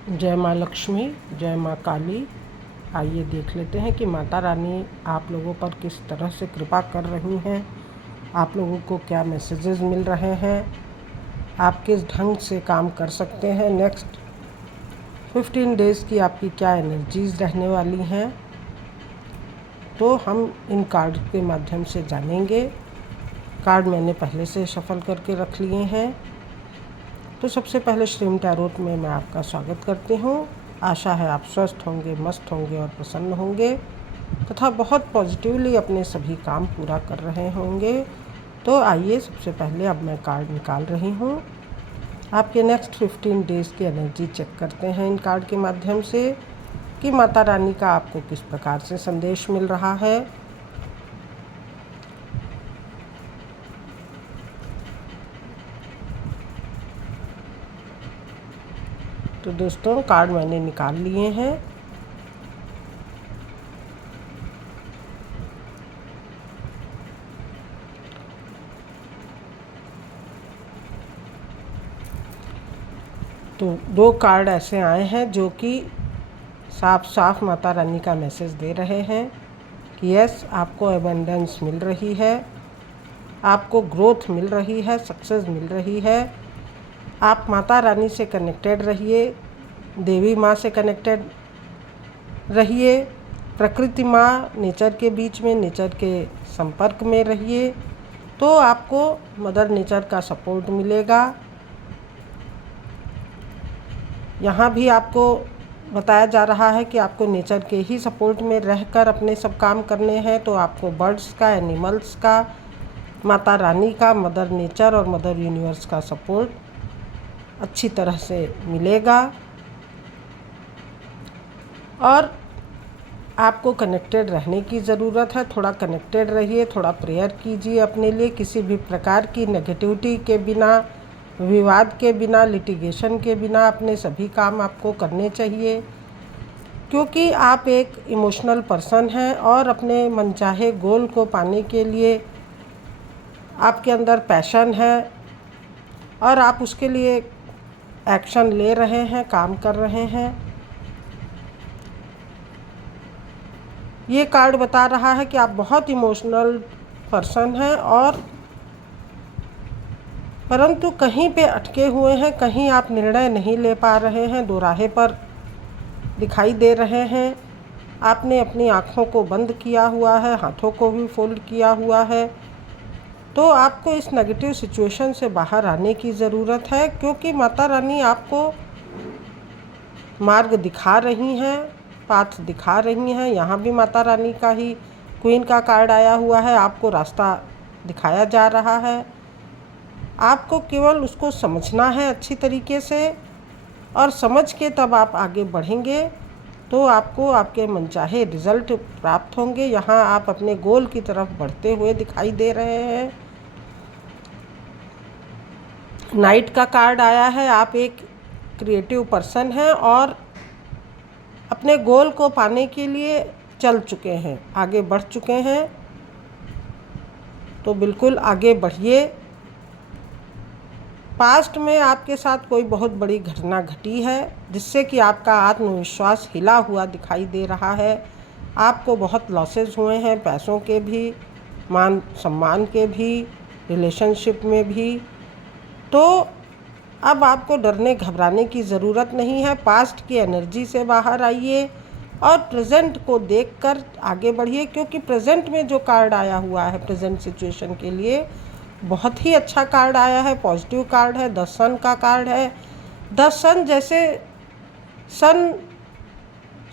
जय माँ लक्ष्मी, जय माँ काली। आइए देख लेते हैं कि माता रानी आप लोगों पर किस तरह से कृपा कर रही हैं, आप लोगों को क्या मैसेजेस मिल रहे हैं, आप किस ढंग से काम कर सकते हैं। नेक्स्ट 15 डेज़ की आपकी क्या एनर्जीज़ रहने वाली हैं, तो हम इन कार्ड के माध्यम से जानेंगे। कार्ड मैंने पहले से शफल करके रख लिए हैं। तो सबसे पहले श्रीम टैरोट में मैं आपका स्वागत करती हूँ। आशा है आप स्वस्थ होंगे, मस्त होंगे और प्रसन्न होंगे तथा बहुत पॉजिटिवली अपने सभी काम पूरा कर रहे होंगे। तो आइए सबसे पहले अब मैं कार्ड निकाल रही हूँ। आपके नेक्स्ट 15 डेज़ की एनर्जी चेक करते हैं इन कार्ड के माध्यम से कि माता रानी का आपको किस प्रकार से संदेश मिल रहा है। तो दोस्तों कार्ड मैंने निकाल लिए हैं। तो 2 कार्ड ऐसे आए हैं जो कि साफ साफ माता रानी का मैसेज दे रहे हैं कि यस, आपको एबंडेंस मिल रही है, आपको ग्रोथ मिल रही है, सक्सेस मिल रही है। आप माता रानी से कनेक्टेड रहिए, देवी माँ से कनेक्टेड रहिए, प्रकृति माँ, नेचर के बीच में, नेचर के संपर्क में रहिए, तो आपको मदर नेचर का सपोर्ट मिलेगा। यहाँ भी आपको बताया जा रहा है कि आपको नेचर के ही सपोर्ट में रहकर अपने सब काम करने हैं। तो आपको बर्ड्स का, एनिमल्स का, माता रानी का, मदर नेचर और मदर यूनिवर्स का सपोर्ट अच्छी तरह से मिलेगा। और आपको कनेक्टेड रहने की ज़रूरत है। थोड़ा कनेक्टेड रहिए, थोड़ा प्रेयर कीजिए अपने लिए। किसी भी प्रकार की नेगेटिविटी के बिना, विवाद के बिना, लिटिगेशन के बिना अपने सभी काम आपको करने चाहिए, क्योंकि आप एक इमोशनल पर्सन हैं और अपने मनचाहे गोल को पाने के लिए आपके अंदर पैशन है और आप उसके लिए एक्शन ले रहे हैं, काम कर रहे हैं। ये कार्ड बता रहा है कि आप बहुत इमोशनल पर्सन हैं और परंतु कहीं पे अटके हुए हैं, कहीं आप निर्णय नहीं ले पा रहे हैं, दोराहे पर दिखाई दे रहे हैं। आपने अपनी आँखों को बंद किया हुआ है, हाथों को भी फोल्ड किया हुआ है। तो आपको इस नेगेटिव सिचुएशन से बाहर आने की ज़रूरत है, क्योंकि माता रानी आपको मार्ग दिखा रही हैं, पाथ दिखा रही हैं। यहाँ भी माता रानी का ही क्वीन का कार्ड आया हुआ है, आपको रास्ता दिखाया जा रहा है। आपको केवल उसको समझना है अच्छी तरीके से, और समझ के तब आप आगे बढ़ेंगे तो आपको आपके मनचाहे रिज़ल्ट प्राप्त होंगे। यहाँ आप अपने गोल की तरफ बढ़ते हुए दिखाई दे रहे हैं। नाइट का कार्ड आया है। आप एक क्रिएटिव पर्सन हैं और अपने गोल को पाने के लिए चल चुके हैं, आगे बढ़ चुके हैं। तो बिल्कुल आगे बढ़िए। पास्ट में आपके साथ कोई बहुत बड़ी घटना घटी है जिससे कि आपका आत्मविश्वास हिला हुआ दिखाई दे रहा है। आपको बहुत लॉसेस हुए हैं, पैसों के भी, मान सम्मान के भी, रिलेशनशिप में भी। तो अब आपको डरने घबराने की ज़रूरत नहीं है। पास्ट की एनर्जी से बाहर आइए और प्रेजेंट को देखकर आगे बढ़िए, क्योंकि प्रेजेंट में जो कार्ड आया हुआ है प्रेजेंट सिचुएशन के लिए बहुत ही अच्छा कार्ड आया है, पॉजिटिव कार्ड है। द सन का कार्ड है। द सन जैसे सन,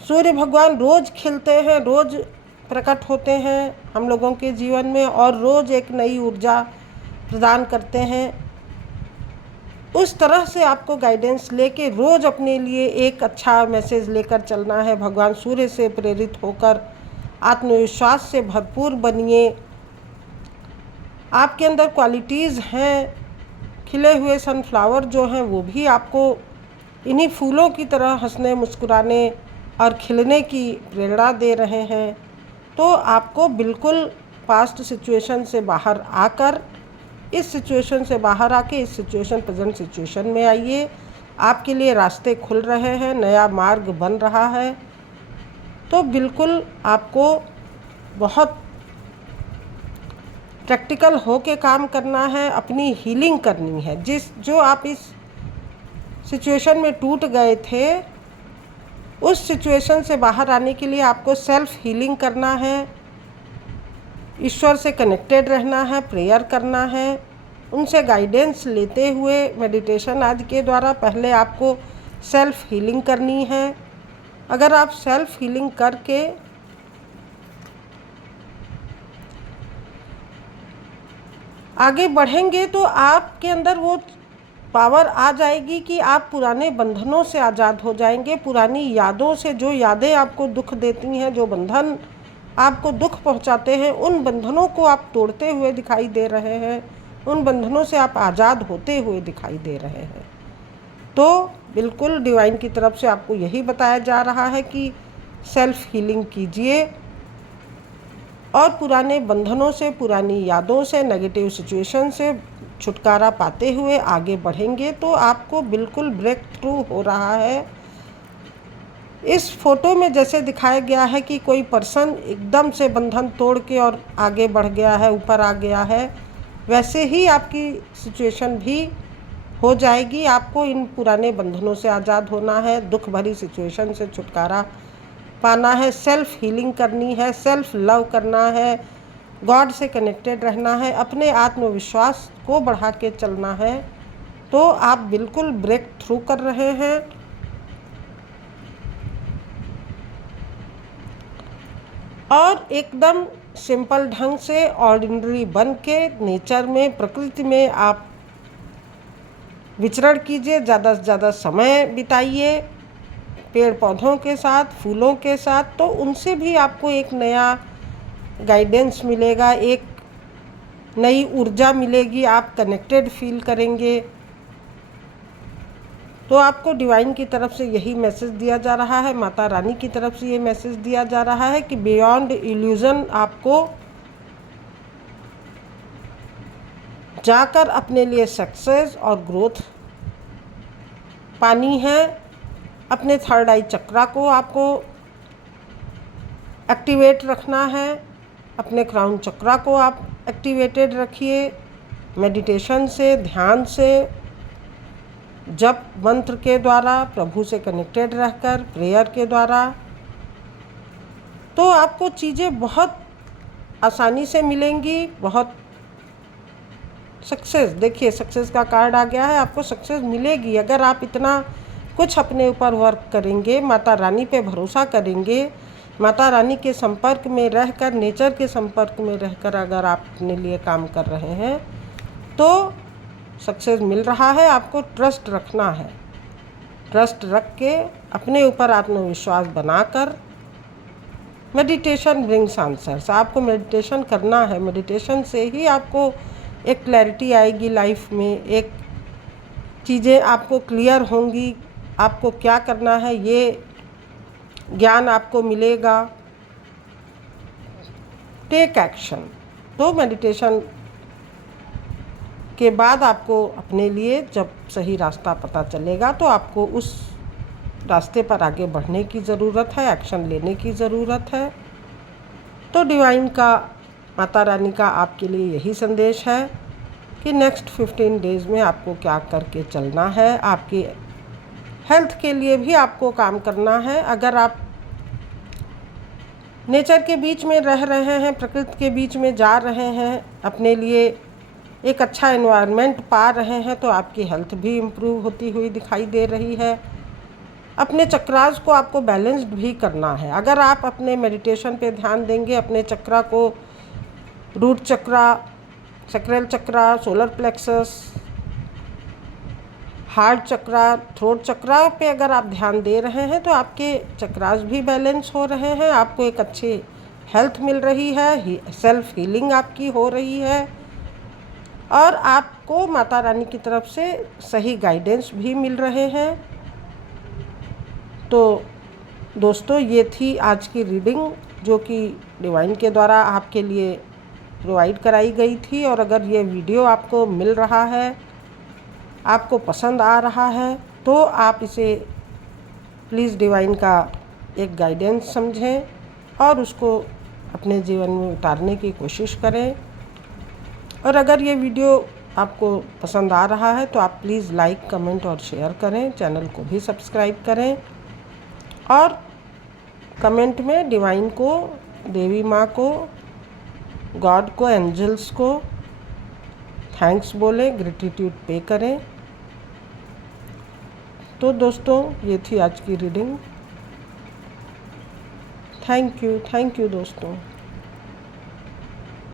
सूर्य भगवान रोज़ खिलते हैं, रोज़ प्रकट होते हैं हम लोगों के जीवन में और रोज़ एक नई ऊर्जा प्रदान करते हैं। उस तरह से आपको गाइडेंस लेके रोज़ अपने लिए एक अच्छा मैसेज लेकर चलना है। भगवान सूर्य से प्रेरित होकर आत्मविश्वास से भरपूर बनिए। आपके अंदर क्वालिटीज़ हैं। खिले हुए सनफ्लावर जो हैं वो भी आपको इन्हीं फूलों की तरह हंसने, मुस्कुराने और खिलने की प्रेरणा दे रहे हैं। तो आपको बिल्कुल पास्ट सिचुएशन से बाहर आकर इस सिचुएशन से बाहर आके इस सिचुएशन, प्रेजेंट सिचुएशन में आइए आपके लिए रास्ते खुल रहे हैं, नया मार्ग बन रहा है। तो बिल्कुल आपको बहुत प्रैक्टिकल हो के काम करना है, अपनी हीलिंग करनी है। जो आप इस सिचुएशन में टूट गए थे, उस सिचुएशन से बाहर आने के लिए आपको सेल्फ हीलिंग करना है, ईश्वर से कनेक्टेड रहना है, प्रेयर करना है, उनसे गाइडेंस लेते हुए मेडिटेशन आदि के द्वारा पहले आपको सेल्फ हीलिंग करनी है। अगर आप सेल्फ हीलिंग करके आगे बढ़ेंगे तो आपके अंदर वो पावर आ जाएगी कि आप पुराने बंधनों से आज़ाद हो जाएंगे। पुरानी यादों से, जो यादें आपको दुख देती हैं, जो बंधन आपको दुख पहुंचाते हैं, उन बंधनों को आप तोड़ते हुए दिखाई दे रहे हैं, उन बंधनों से आप आज़ाद होते हुए दिखाई दे रहे हैं। तो बिल्कुल डिवाइन की तरफ से आपको यही बताया जा रहा है कि सेल्फ हीलिंग कीजिए और पुराने बंधनों से, पुरानी यादों से, नेगेटिव सिचुएशन से छुटकारा पाते हुए आगे बढ़ेंगे तो आपको बिल्कुल ब्रेक थ्रू हो रहा है। इस फोटो में जैसे दिखाया गया है कि कोई पर्सन एकदम से बंधन तोड़ के और आगे बढ़ गया है, ऊपर आ गया है, वैसे ही आपकी सिचुएशन भी हो जाएगी। आपको इन पुराने बंधनों से आज़ाद होना है, दुख भरी सिचुएशन से छुटकारा पाना है, सेल्फ हीलिंग करनी है, सेल्फ लव करना है, गॉड से कनेक्टेड रहना है, अपने आत्मविश्वास को बढ़ा के चलना है। तो आप बिल्कुल ब्रेक थ्रू कर रहे हैं। और एकदम सिंपल ढंग से ऑर्डिनरी बन के नेचर में, प्रकृति में आप विचरण कीजिए, ज़्यादा से ज़्यादा समय बिताइए पेड़ पौधों के साथ, फूलों के साथ। तो उनसे भी आपको एक नया गाइडेंस मिलेगा, एक नई ऊर्जा मिलेगी, आप कनेक्टेड फील करेंगे। तो आपको डिवाइन की तरफ से यही मैसेज दिया जा रहा है, माता रानी की तरफ से ये मैसेज दिया जा रहा है कि बियॉन्ड इल्यूजन आपको जाकर अपने लिए सक्सेस और ग्रोथ पानी है। अपने थर्ड आई चक्रा को आपको एक्टिवेट रखना है, अपने क्राउन चक्रा को आप एक्टिवेटेड रखिए मेडिटेशन से, ध्यान से, जप मंत्र के द्वारा, प्रभु से कनेक्टेड रहकर, प्रेयर के द्वारा। तो आपको चीज़ें बहुत आसानी से मिलेंगी, बहुत सक्सेस। देखिए सक्सेस का कार्ड आ गया है, आपको सक्सेस मिलेगी अगर आप इतना कुछ अपने ऊपर वर्क करेंगे, माता रानी पे भरोसा करेंगे, माता रानी के संपर्क में रहकर, नेचर के संपर्क में रहकर अगर आप अपने लिए काम कर रहे हैं तो सक्सेस मिल रहा है। आपको ट्रस्ट रखना है, ट्रस्ट रख के अपने ऊपर आत्मविश्वास बनाकर मेडिटेशन ब्रिंग्स आंसर्स। आपको मेडिटेशन करना है, मेडिटेशन से ही आपको एक क्लैरिटी आएगी लाइफ में, एक चीज़ें आपको क्लियर होंगी, आपको क्या करना है ये ज्ञान आपको मिलेगा। Take action. तो मेडिटेशन के बाद आपको अपने लिए जब सही रास्ता पता चलेगा तो आपको उस रास्ते पर आगे बढ़ने की ज़रूरत है, एक्शन लेने की ज़रूरत है। तो डिवाइन का, माता रानी का आपके लिए यही संदेश है कि नेक्स्ट 15 डेज़ में आपको क्या करके चलना है। आपकी हेल्थ के लिए भी आपको काम करना है। अगर आप नेचर के बीच में रह रहे हैं, प्रकृति के बीच में जा रहे हैं, अपने लिए एक अच्छा एनवायरनमेंट पा रहे हैं तो आपकी हेल्थ भी इम्प्रूव होती हुई दिखाई दे रही है। अपने चक्रास को आपको बैलेंस्ड भी करना है। अगर आप अपने मेडिटेशन पे ध्यान देंगे, अपने चक्रा को, रूट चक्रा, सैक्रल चक्रा, सोलर प्लेक्सस, हार्ट चक्रा, थ्रोट चक्रा पे अगर आप ध्यान दे रहे हैं तो आपके चक्रास भी बैलेंस हो रहे हैं, आपको एक अच्छी हेल्थ मिल रही है, सेल्फ हीलिंग आपकी हो रही है और आपको माता रानी की तरफ से सही गाइडेंस भी मिल रहे हैं। तो दोस्तों ये थी आज की रीडिंग जो कि डिवाइन के द्वारा आपके लिए प्रोवाइड कराई गई थी। और अगर ये वीडियो आपको मिल रहा है, आपको पसंद आ रहा है तो आप इसे प्लीज़ डिवाइन का एक गाइडेंस समझें और उसको अपने जीवन में उतारने की कोशिश करें। और अगर ये वीडियो आपको पसंद आ रहा है तो आप प्लीज़ लाइक, कमेंट और शेयर करें। चैनल को भी सब्सक्राइब करें और कमेंट में डिवाइन को, देवी माँ को, गॉड को, एंजल्स को थैंक्स बोलें, ग्रेटिट्यूड पे करें। तो दोस्तों, ये थी आज की रीडिंग। थैंक यू दोस्तों।